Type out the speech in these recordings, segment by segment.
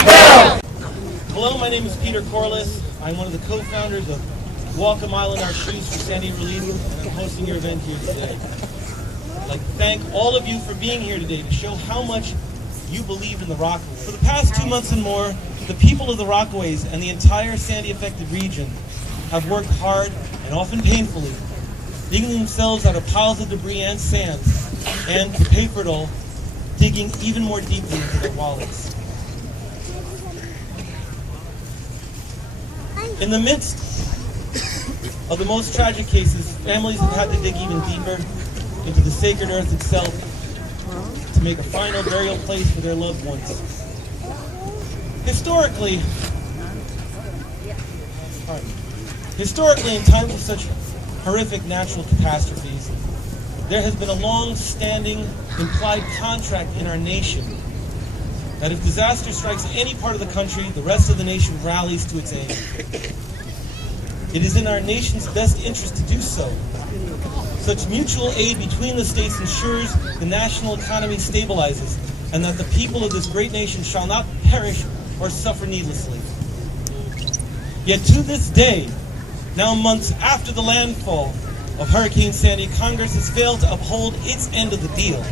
Hello, my name is Peter Corliss. I'm one of the co-founders of Walk a Mile in Our Shoes for Sandy Relief, and I'm hosting your event here today. I'd like to thank all of you for being here today to show how much you believe in the Rockaway. For the past 2 months and more, the people of the Rockaways and the entire Sandy-affected region have worked hard and often painfully, digging themselves out of piles of debris and sand, and to pay for it all, digging even more deeply into their wallets. In the midst of the most tragic cases, families have had to dig even deeper into the sacred earth itself to make a final burial place for their loved ones. Historically, in times of such horrific natural catastrophes, there has been a long-standing implied contract in our nation that if disaster strikes any part of the country, the rest of the nation rallies to its aid. It is in our nation's best interest to do so. Such mutual aid between the states ensures the national economy stabilizes and that the people of this great nation shall not perish or suffer needlessly. Yet to this day, now months after the landfall of Hurricane Sandy, Congress has failed to uphold its end of the deal.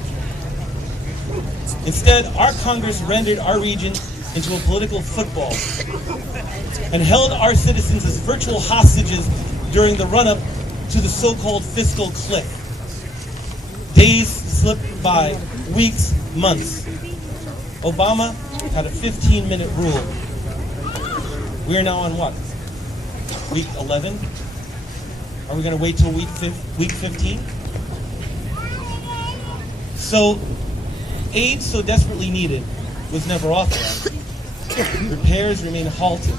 Instead, our Congress rendered our region into a political football and held our citizens as virtual hostages during the run-up to the so-called fiscal cliff. Days slipped by, weeks, months. Obama had a 15-minute rule. We are now on what? Week 11? Are we going to wait till week 15? So, aid so desperately needed was never authorized. Repairs remain halted.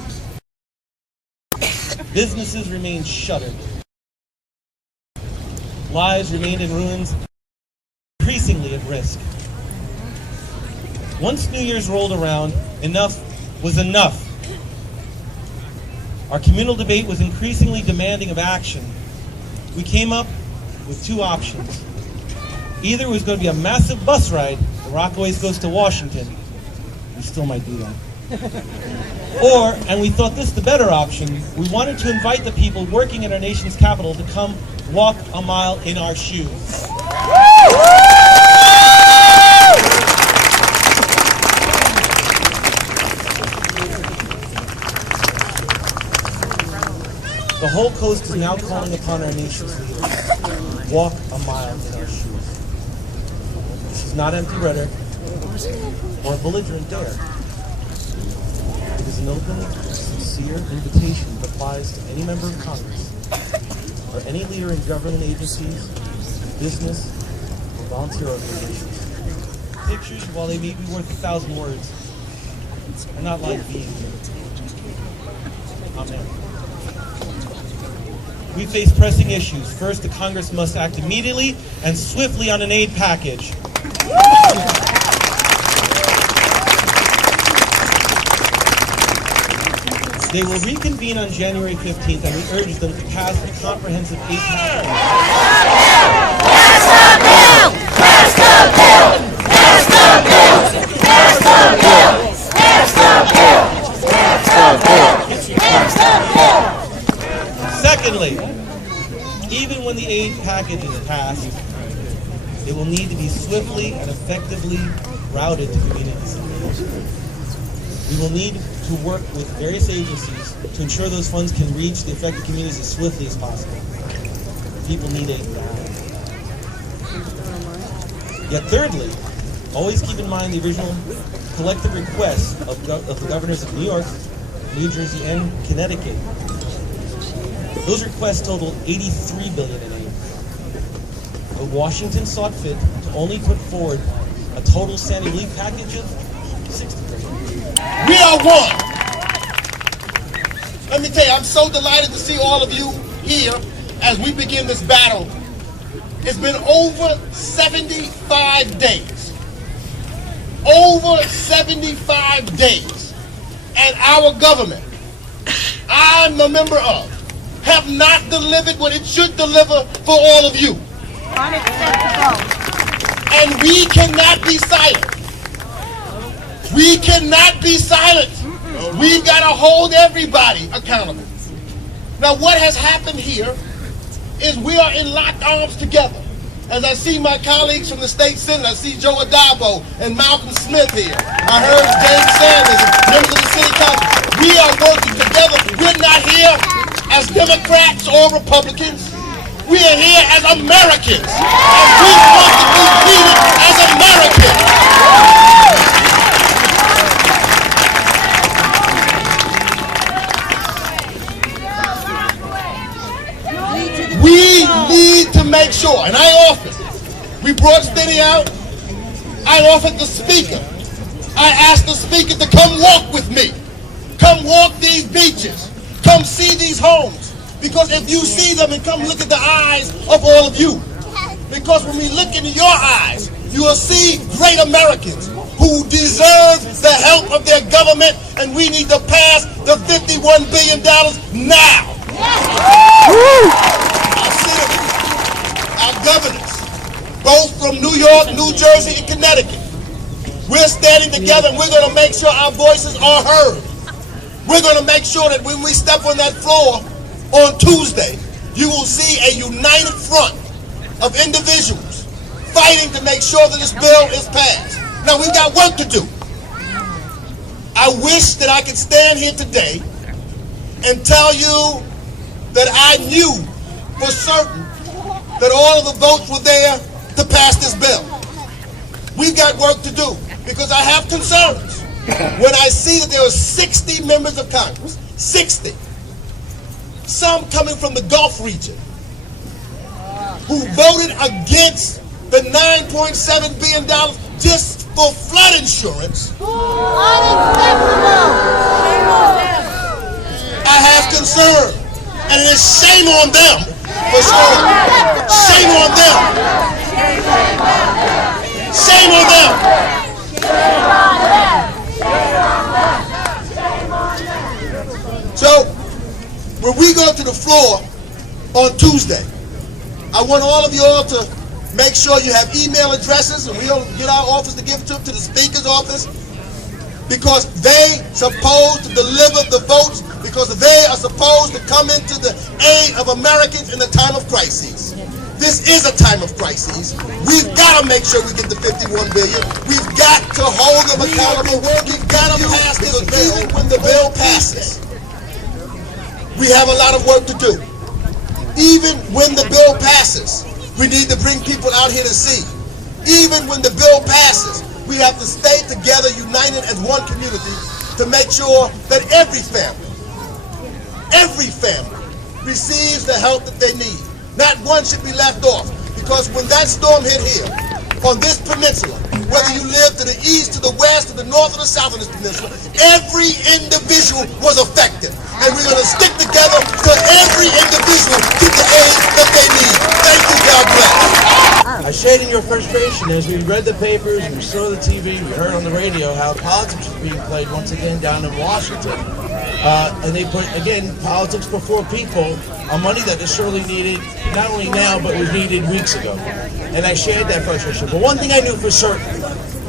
Businesses remain shuttered. Lives remained in ruins, increasingly at risk. Once New Year's rolled around, enough was enough. Our communal debate was increasingly demanding of action. We came up with two options. Either it was going to be a massive bus ride, the Rockaways goes to Washington. We still might do that. Or, and we thought this the better option, we wanted to invite the people working in our nation's capital to come walk a mile in our shoes. The whole coast is now calling upon our nation's leaders. Walk a mile in our shoes. This is not empty rhetoric or a belligerent dare. It is an open, sincere invitation that applies to any member of Congress or any leader in government agencies, business, or volunteer organizations. Pictures, while they may be worth 1,000 words, are not like being here. Amen. We face pressing issues. First, the Congress must act immediately and swiftly on an aid package. They will reconvene on January 15th, and we urge them to pass a comprehensive aid package. Pass the bill! Pass the bill! Pass the bill! Pass the bill! Pass the bill! Pass the bill! Pass the bill! Secondly, even when the aid package is passed, it will need to be swiftly and effectively routed to communities. We will need to work with various agencies to ensure those funds can reach the affected communities as swiftly as possible. People need aid now. Yet thirdly, always keep in mind the original collective requests of the governors of New York, New Jersey, and Connecticut. Those requests totaled $83 billion in aid. But Washington saw fit to only put forward a total Sandy relief package of $60 billion. We are one. Let me tell you, I'm so delighted to see all of you here as we begin this battle. It's been over 75 days. Over 75 days. And our government, I'm a member of, have not delivered what it should deliver for all of you. 100% to go. And we cannot be silent. We cannot be silent. We've got to hold everybody accountable. Now, what has happened here is we are in locked arms together. As I see my colleagues from the state senate, I see Joe Adabo and Malcolm Smith here. I heard James Sanders and members of the city council. We are working together. We're not here as Democrats or Republicans. We are here as Americans. And we want to be treated as Americans. We need to make sure, and I offered, we brought Steny out, I offered the speaker, I asked the speaker to come walk with me, come walk these beaches, come see these homes, because if you see them and come look at the eyes of all of you, because when we look into your eyes, you will see great Americans who deserve the help of their government, and we need to pass the $51 billion now. Our governors, both from New York, New Jersey, and Connecticut, we're standing together and we're going to make sure our voices are heard. We're going to make sure that when we step on that floor on Tuesday, you will see a united front of individuals fighting to make sure that this bill is passed. Now, we've got work to do. I wish that I could stand here today and tell you that I knew for certain that all of the votes were there to pass this bill. We've got work to do because I have concerns when I see that there are 60 members of Congress, 60, some coming from the Gulf region, who voted against the $9.7 billion just for flood insurance. I have concern, and it is shame on them. For sure. Shame on them. Shame on them. So, when we go to the floor on Tuesday, I want all of you all to make sure you have email addresses, and we'll get our office to give it to the Speaker's office, because they supposed to deliver the votes, because they are supposed to come into the aid of Americans in the time of crises. This is a time of crises. We've got to make sure we get the $51 billion. We've got to hold them accountable. We've got to pass this bill when the bill passes. We have a lot of work to do. Even when the bill passes, we need to bring people out here to see. Even when the bill passes, we have to stay together, united as one community, to make sure that every family receives the help that they need. Not one should be left off, because when that storm hit here, on this peninsula, whether you live to the east, to the west, to the north, or the south of this peninsula, every individual was affected. And we're going to stick together so every individual get the aid that they need. Thank you, God bless. I shared in your frustration as we read the papers, we saw the TV, we heard on the radio how politics was being played once again down in Washington. And they put, again, politics before people on money that is sorely needed, not only now, but was needed weeks ago. And I shared that frustration. But one thing I knew for certain,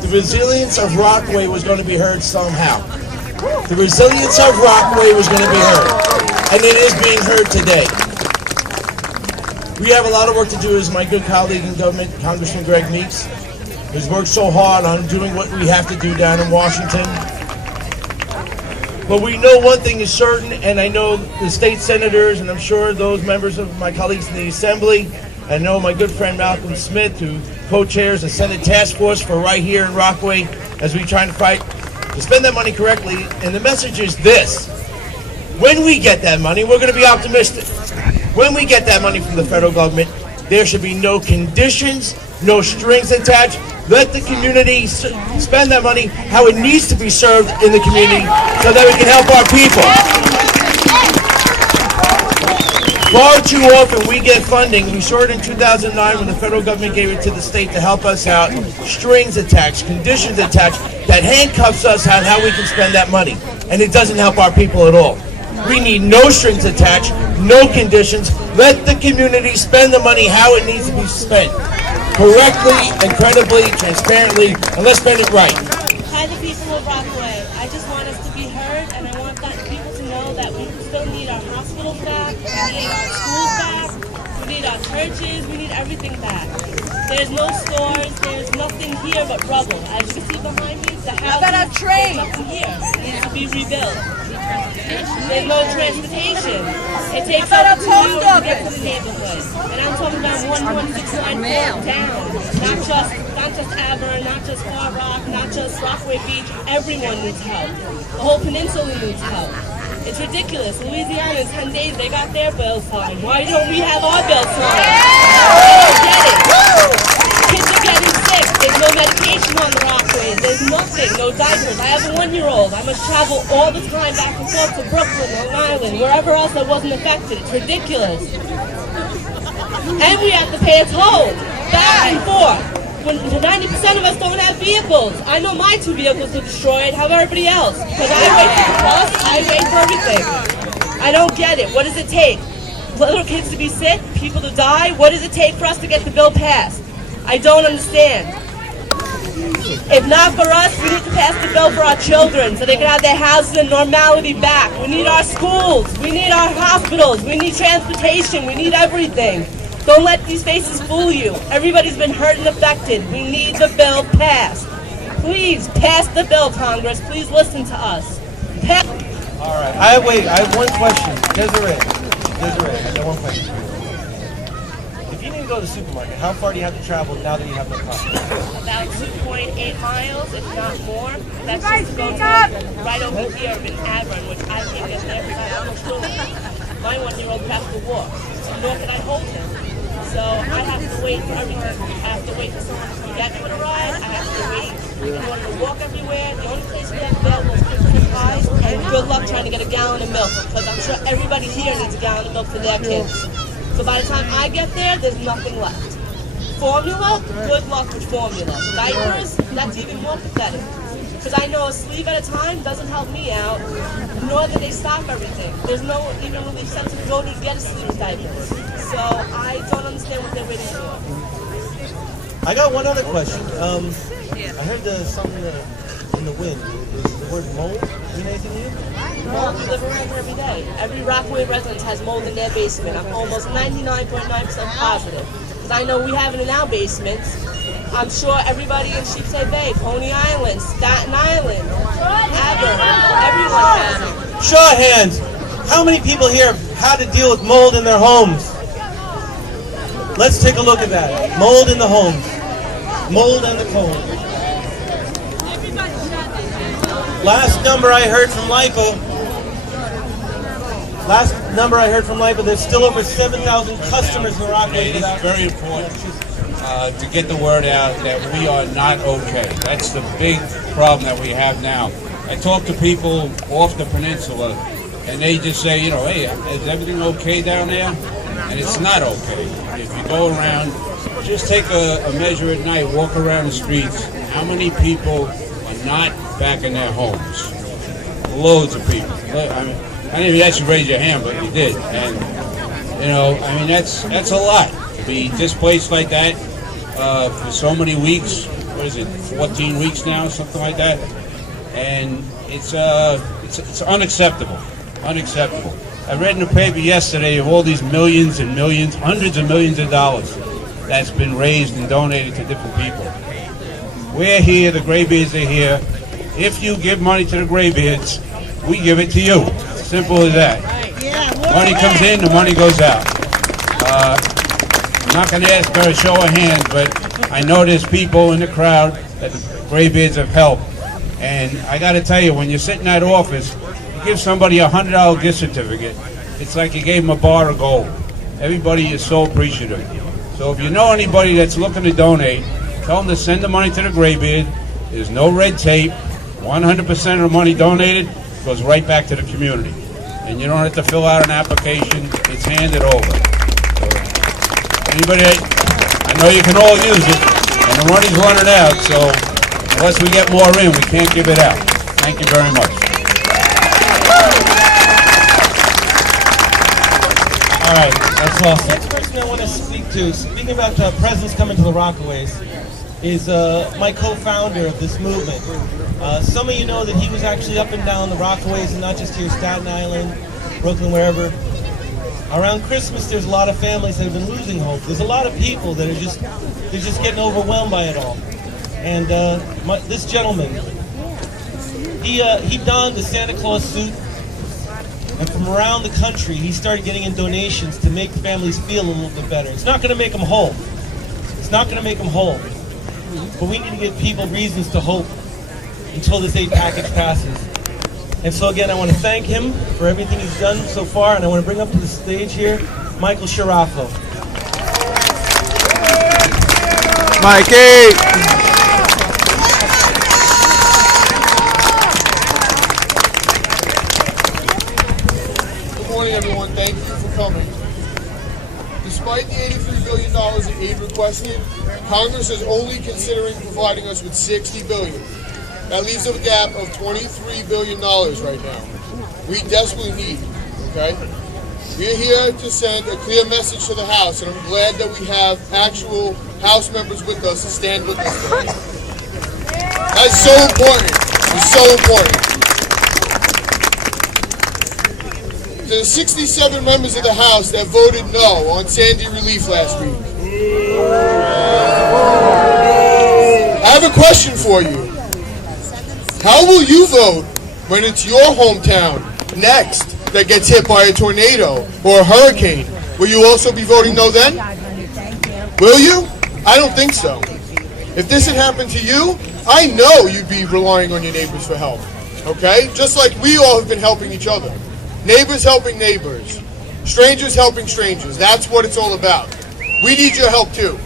the resilience of Rockaway was going to be heard somehow. The resilience of Rockaway was going to be heard. And it is being heard today. We have a lot of work to do, as my good colleague in government, Congressman Greg Meeks, who's worked so hard on doing what we have to do down in Washington. But we know one thing is certain, and I know the state senators, and I'm sure those members of my colleagues in the Assembly, I know my good friend Malcolm Smith, who co-chairs the Senate Task Force for right here in Rockaway, as we try to fight to spend that money correctly. And the message is this: when we get that money, we're going to be optimistic. When we get that money from the federal government, there should be no conditions, no strings attached. Let the community spend that money how it needs to be served in the community so that we can help our people. Far too often we get funding. We saw it in 2009 when the federal government gave it to the state to help us out. Strings attached, conditions attached, that handcuffs us on how we can spend that money. And it doesn't help our people at all. We need no strings attached, no conditions. Let the community spend the money how it needs to be spent. Correctly, incredibly, transparently, and let's spend it right. Hi, the people of love Rockaway. I just want us to be heard, and I want people to know that we still need our hospitals back, we need our schools back, we need our churches, we need everything back. There's no stores, there's nothing here but rubble. As you can see behind me, the house, there's nothing here. It needs to be rebuilt. There's no transportation. It takes over 2 hours to get to the neighborhood. And I'm talking about 1169 down. Not just Auburn, not just Far Rock, not just Rockaway Beach. Everyone needs help. The whole peninsula needs help. It's ridiculous. Louisiana in 10 days, they got their bills signed. Why don't we have our bills signed? I don't get it. Kids are getting sick. There's no medication on the Rockaways. There's nothing. No diapers. I have a 1-year-old. I must travel all the time back and forth to Brooklyn, Long Island, wherever else I wasn't affected. It's ridiculous. And we have to pay a toll back and forth. When 90% of us don't have vehicles. I know my 2 vehicles were destroyed. How about everybody else? Because I wait for the bus, I wait for everything. I don't get it. What does it take? Little kids to be sick? People to die? What does it take for us to get the bill passed? I don't understand. If not for us, we need to pass the bill for our children so they can have their houses and normality back. We need our schools. We need our hospitals. We need transportation. We need everything. Don't let these faces fool you. Everybody's been hurt and affected. We need the bill passed. Please pass the bill, Congress. Please listen to us. All right. I have one question. Desiree, I got one question. If you need to go to the supermarket, how far do you have to travel now that you have no car? About 2.8 miles, if not more. That's just to go to right over here in Auburn, which I can't get there because I have no children. My 1-year-old has to walk, nor can I hold him. So I have to wait for everything. I have to wait for someone to get me with a ride. I have to wait in order to walk everywhere. The only place we have available is Christmas pies, and good luck trying to get a gallon of milk, because I'm sure everybody here needs a gallon of milk for their kids. So by the time I get there, there's nothing left. Formula, good luck with formula. Diapers, that's even more pathetic. Because I know a sleeve at a time doesn't help me out, nor do they stop everything. There's no even relief center to go to get a sleeve of diapers. So I don't understand what they're waiting for. I got one other question. I heard something in the wind. Is the word mold mean anything to you? Mold, we live around here every day. Every Rockaway resident has mold in their basement. I'm almost 99.9% positive. Because I know we have it in our basements. I'm sure everybody in Sheepshead Bay, Coney Island, Staten Island, Auburn, everyone has it. Show of hands. How many people here have had to deal with mold in their homes? Let's take a look at that. Mold in the homes. Mold and the cold. Last number I heard from LIPA, there's still over 7,000 customers in Rockaway. It is very important to get the word out that we are not okay. That's the big problem that we have now. I talk to people off the peninsula, and they just say, hey, is everything okay down there? And it's not okay. If you go around, just take a measure at night, walk around the streets. How many people are not back in their homes? Loads of people. I mean, I didn't even ask you to raise your hand, but you did. And, that's a lot to be displaced like that for so many weeks. What is it, 14 weeks now, something like that? And it's unacceptable. Unacceptable. I read in the paper yesterday of all these millions and millions, hundreds of millions of dollars that's been raised and donated to different people. We're here, the Graybeards are here. If you give money to the Graybeards, we give it to you. Simple as that. Money comes in, the money goes out. I'm not going to ask for a show of hands, but I know there's people in the crowd that the Graybeards have helped. And I got to tell you, when you sit in that office, you give somebody a $100 gift certificate, it's like you gave them a bar of gold. Everybody is so appreciative. So if you know anybody that's looking to donate, tell them to send the money to the Graybeard. There's no red tape. 100% of the money donated goes right back to the community. And you don't have to fill out an application. It's handed over. So anybody, I know you can all use it, and the money's running out, so unless we get more in, we can't give it out. Thank you very much. All right, that's awesome. Next person I want to speak to, speaking about presidents coming to the Rockaways, is my co-founder of this movement. Some of you know that he was actually up and down the Rockaways, and not just here, Staten Island, Brooklyn, wherever. Around Christmas, there's a lot of families that have been losing hope. There's a lot of people that are just getting overwhelmed by it all. And this gentleman, he donned the Santa Claus suit, and from around the country, he started getting in donations to make families feel a little bit better. It's not going to make them whole. It's not going to make them whole. But we need to give people reasons to hope until this aid package passes. And so again, I want to thank him for everything he's done so far, and I want to bring up to the stage here Michael Sharafo. Mikey! Good morning, everyone. Thank you for coming. Despite the $83 billion in aid requested, Congress is only considering providing us with $60 billion. That leaves a gap of $23 billion right now. We desperately need, okay? We're here to send a clear message to the House, and I'm glad that we have actual House members with us to stand with us today. That's so important. It's so important. The 67 members of the House that voted no on Sandy relief last week. I have a question for you. How will you vote when it's your hometown next that gets hit by a tornado or a hurricane? Will you also be voting no then? Will you? I don't think so. If this had happened to you, I know you'd be relying on your neighbors for help. Okay? Just like we all have been helping each other. Neighbors helping neighbors. Strangers helping strangers. That's what it's all about. We need your help too.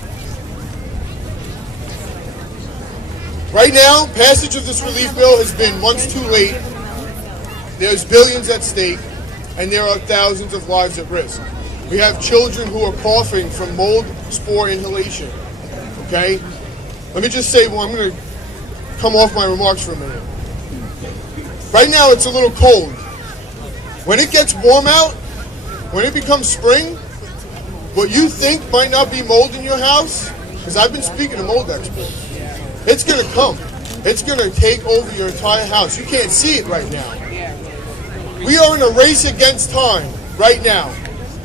Right now, passage of this relief bill has been months too late. There's billions at stake, and there are thousands of lives at risk. We have children who are coughing from mold spore inhalation. Okay? Let me just say, well, I'm going to come off my remarks for a minute. Right now, it's a little cold. When it gets warm out, when it becomes spring, what you think might not be mold in your house, because I've been speaking to mold experts, it's going to come. It's going to take over your entire house. You can't see it right now. We are in a race against time right now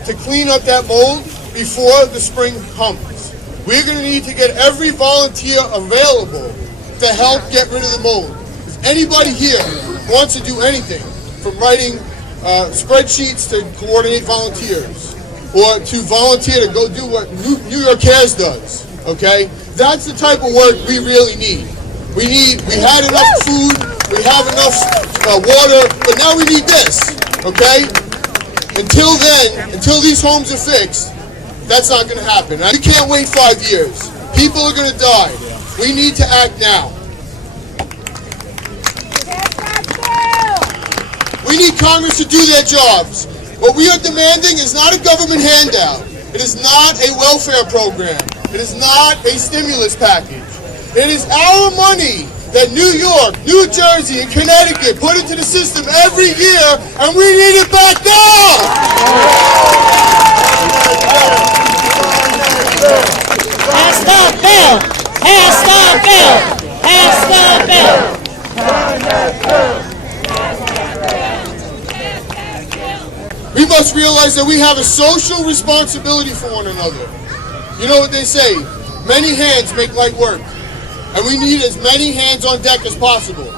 to clean up that mold before the spring comes. We're going to need to get every volunteer available to help get rid of the mold. If anybody here wants to do anything, from writing spreadsheets to coordinate volunteers, or to volunteer to go do what New York Cares does, okay? That's the type of work we really need. We had enough food, we have enough water, but now we need this, okay? Until then, until these homes are fixed, that's not going to happen. We can't wait 5 years. People are going to die. We need to act now. We need Congress to do their jobs. What we are demanding is not a government handout. It is not a welfare program. It is not a stimulus package. It is our money that New York, New Jersey, and Connecticut put into the system every year, and we need it back now! Pass the bill! Pass the bill! Pass the bill! We must realize that we have a social responsibility for one another. You know what they say, many hands make light work. And we need as many hands on deck as possible.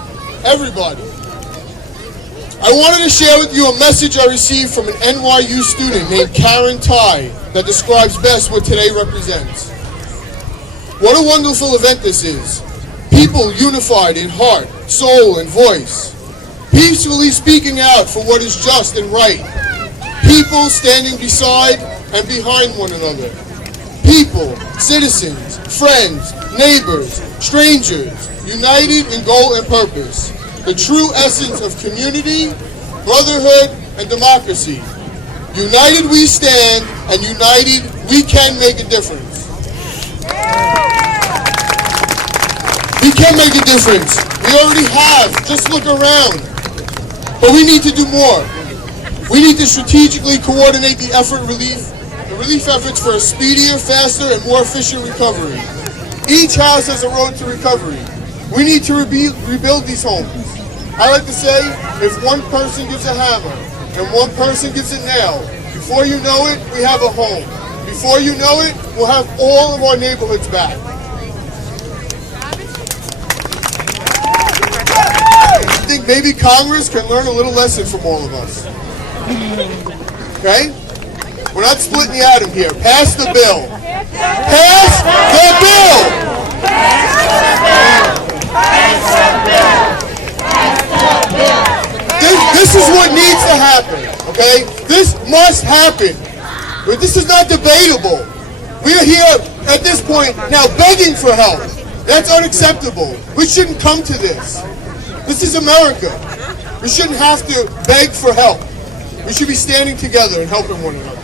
Everybody. I wanted to share with you a message I received from an NYU student named Karen Tai that describes best what today represents. What a wonderful event this is. People unified in heart, soul, and voice. Peacefully speaking out for what is just and right. People standing beside and behind one another. People, citizens, friends, neighbors, strangers, united in goal and purpose. The true essence of community, brotherhood, and democracy. United we stand, and united we can make a difference. We can make a difference. We already have. Just look around. But we need to do more. We need to strategically coordinate the relief efforts for a speedier, faster, and more efficient recovery. Each house has a road to recovery. We need to rebuild these homes. I like to say, if one person gives a hammer and one person gives a nail, before you know it, we have a home. Before you know it, we'll have all of our neighborhoods back. I think maybe Congress can learn a little lesson from all of us. Okay? We're not splitting the atom here. Pass the bill. Pass the bill! This is what needs to happen, okay? This must happen. But this is not debatable. We are here at this point now begging for help. That's unacceptable. We shouldn't come to this. This is America. We shouldn't have to beg for help. We should be standing together and helping one another.